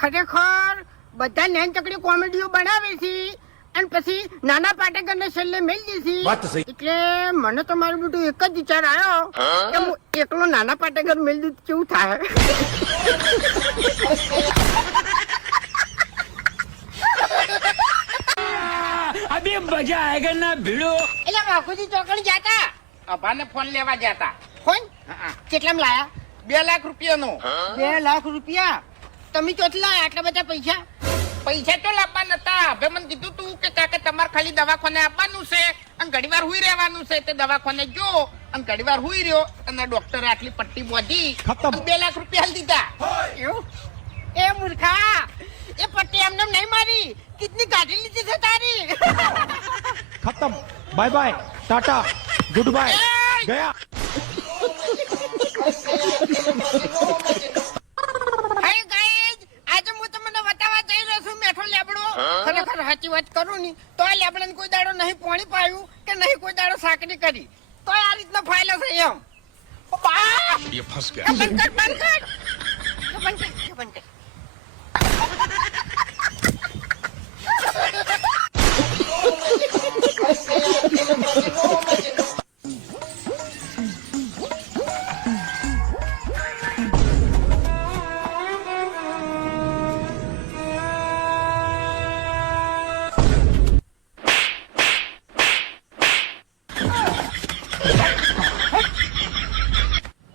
ખરેખર બધા નેન ચકડી કોમેડીઓ બનાવે છે અને પછી નાના પાટેકરને છેલ્લે મેલ દીધી. એટલે મને તો મારું બધું એક જ વિચાર આવ્યો કે હું એકલો નાના પાટેકર મેલ દઉં કેવું થાય. અભી મજા આયેગા ના ભીડો. એટલે બાપુજી ચોકડી જાતા અભાને ફોન લેવા જતા. ફોન કેટલામાં લાયા? 2 લાખ રૂપિયાનો. 2 લાખ રૂપિયા? તમે ચોટલા આટલા બધા પૈસા? પૈસા તો લાવવા નતા. હવે મને કીધું તું કે કાકા તમારે ખાલી દવાખાને આપવાનું છે અને ઘડી વાર હુઈ રહેવાનું છે. તે દવાખાને જો અને ઘડી વાર હુઈ રહ્યો અને ડોક્ટરે આટલી પટ્ટી બોધી 2 લાખ રૂપિયા હાલ દીધા. એવું? એ મૂર્ખા, એ પટ્ટી એમને નહીં મારી, કિડની કાઢી લીધી છે તારી. ખતમ. Bye bye, tata, good bye, ગયા. હાય ગાઈઝ, આજે હું તમને બતાવવા જઈ રહ્યો છું મેઠો લેબડો. ખરેખર સાચી વાત કરું ની તો આ લેબડાને કોઈ દાડો નહીં પાણી પાયું કે નહીં કોઈ દાડો સાકરી કરી, તો આ રીતનો ફાયલો છે એમ. ये फंस गया. બંધ કર, બંધ કર, બંધ કર, બંધ કર.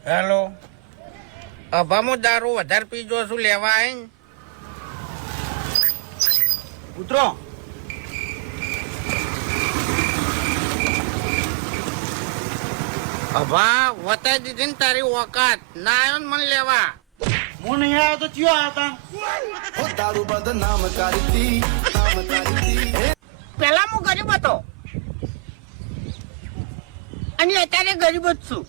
હેલો, અભામાં દારૂ વધારે પીજો છું લેવા આવીને ઉતરો. અભા વતાઈ દીધી ને તારી ઓકાત. ના આવ્યો ને મને લેવા. હું નહીં આવ્યો તો ચિયો હતા. દારૂ બદનામ કરતી નામ કરતી. પેલા હું ગરીબ હતો અને અત્યારે ગરીબ જ છું.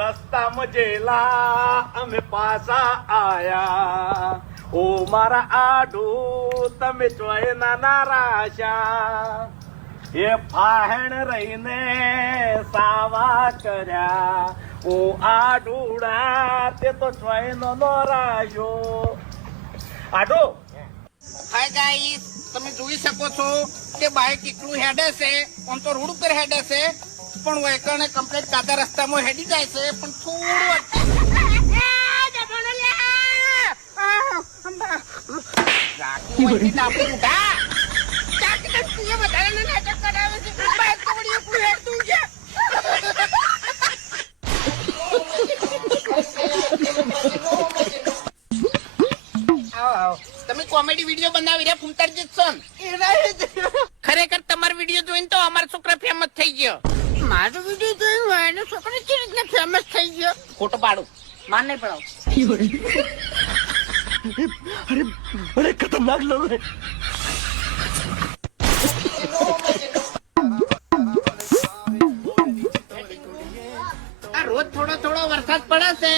રસ્તામાં જેલા અમે પાછા આયા. ઓ મારા આડો તમે ચોય નાના રાશા. એ ફાહેણ રહીને સાવા કર્યા. ઓ આડુડા તે તો ચોય નો રાશો. આડો હાય ગાઈસ, તમે જોઈ શકો છો કે બાઈક એકલું હેડે છે. આમ તો રોડ ઉપર હેડે છે પણ વેકરને કમ્પ્લીટ કાદા રસ્તામાં હેડી જાય છે. પણ તમે કોમેડી વિડીયો બનાવી રહ્યા ફૂમતારજી છો ને? ખરેખર તમારો વિડીયો જોઈને તો અમારો છોકરો ફેમસ થઈ ગયો. મારો વિડીયો જોયું હોય એનો છોકરો કેવી રીતના ફેમસ થઈ ગયો? ખોટો પાડું, માન નહીં પડાવ. અરે ખતરનાક લોગ હે. આ રોજ થોડો થોડો વરસાદ પડે છે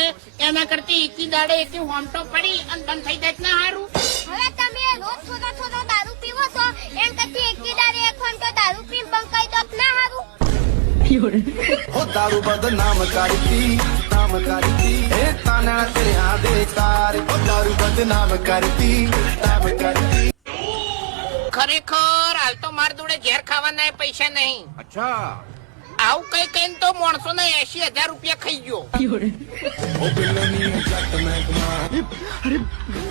એના કરતી એકી દાડે એકી હોમટો પડી અને બંધ થઈ જાય ના હારું. હવે તમે રોજ થોડો થોડો દારૂ પીવો છો એમ કદી એકી દાડે એક ઘંટો દારૂ પીને બંકાઈ દો ના હારું. દારૂ બદનામ કરતી નામ કરતી. એ તાના તેરે આદે તાર. દારૂ બદનામ કરતી નામ કરતી. ખરેખર હાલ તો માર જોડે ઝેર ખાવાના પૈસા નહીં. અચ્છા. આવું કઈ કઈ તો માણસો ને 80,000 રૂપિયા ખાઈ ગયો.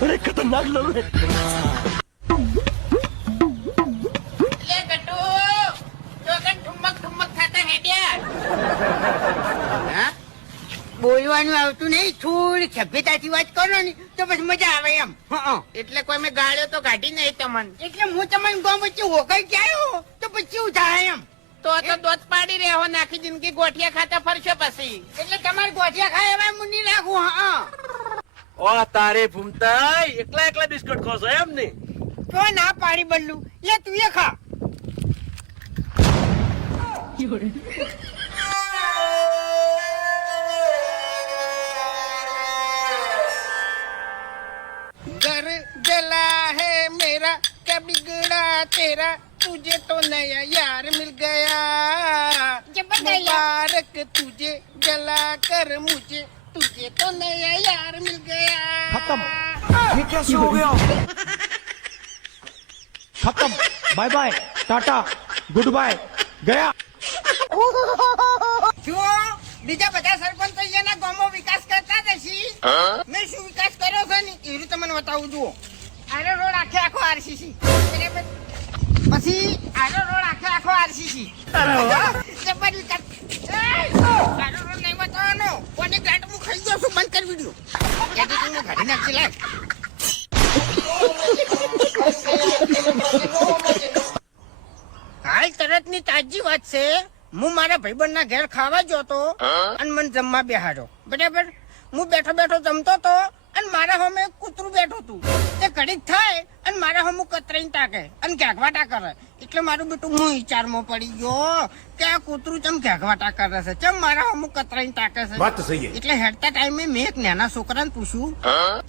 અરે ખતરનાક લોગ હે. લે ગટુ જોગન ઠુમક ઠુમક થતા હેડ્યા. હા, બોલવાનું આવતું નહીં, થોડી સભ્યતાથી વાત કરો ને તો પછી મજા આવે એમ. એટલે કોઈ મેં ગાળ્યો તો કાઢી નહીં તમને. એટલે હું તમને ગામ વચ્ચે હોકાઈ ગયા તો પછી શું થાય એમ? તો દોત પાડી રહ્યો નાખી જિંદગી ગોઠિયા ખાતા ફરશે પછી. એટલે તમારે ગોઠિયા ખાય એવા હું નહીં રાખું. હા, ઓ તારે ભૂમતા એકલા એકલા બિસ્કટ ખો છો એમ ને? તો ના પાડી બલ્લુ, લે તું એ ખા. घर जला है मेरा क्या बिगड़ा तेरा तुझे तो नया यार मिल गया जबरदस्त। मुबारक तुझे जला कर मुझे तुझे तो नया यार मिल गया खत्म ये कैसे हो गया खत्म bye bye tata good bye ગયા જો બીજા બધા સરપંચ અહીંયાના ગામો વિકાસ કરતા જ હશી મેં શું વિકાસ કર્યો છે ને એ રીતે મને બતાવું જુઓ આરો રોડ આખે આખો આરસીસી બરાબર પછી આરો રોડ આખે આખો આરસીસી અરે વાહ જબર વિકાસ આરો રોડ નહીં બતાવવાનો કોને ગાંઠ હું ખાઈ ગયો છું બંધ કર વિડિયો એડિટિંગ માં ઘડી નાખી લાય હાલ તરતની તાજી વાત છે હું મારા ભાઈબંધના ઘેર ખાવા ગયો તો અને મને જમવા બેહાડ્યો બરાબર હું બેઠો બેઠો જમતો તો અને મારા સામે એક કૂતરું બેઠું હતું તે ઘડીક થાય અને મારા સામે કતરાઈને તાકે અને ઘેઘવાટા કરે એટલે મારું બેટું હું વિચારમાં પડી ગયો કે આ કૂતરું ચમ ઘેઘવાટા કરે છે ચમ મારા સામે કતરાઈને તાકે છે એટલે હેડતા ટાઈમે મેં એક નાના છોકરાને પૂછ્યું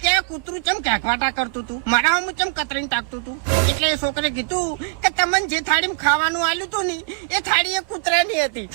કે આ કૂતરું ચમ ઘેઘવાટા કરતું હતું મારા સામે ચમ કતરાઈને તાકતું હતું એટલે એ છોકરે કીધું કે તમને જે થાળીમાં ખાવાનું આલ્યું હતું ને એ થાળી એ કૂતરાની હતી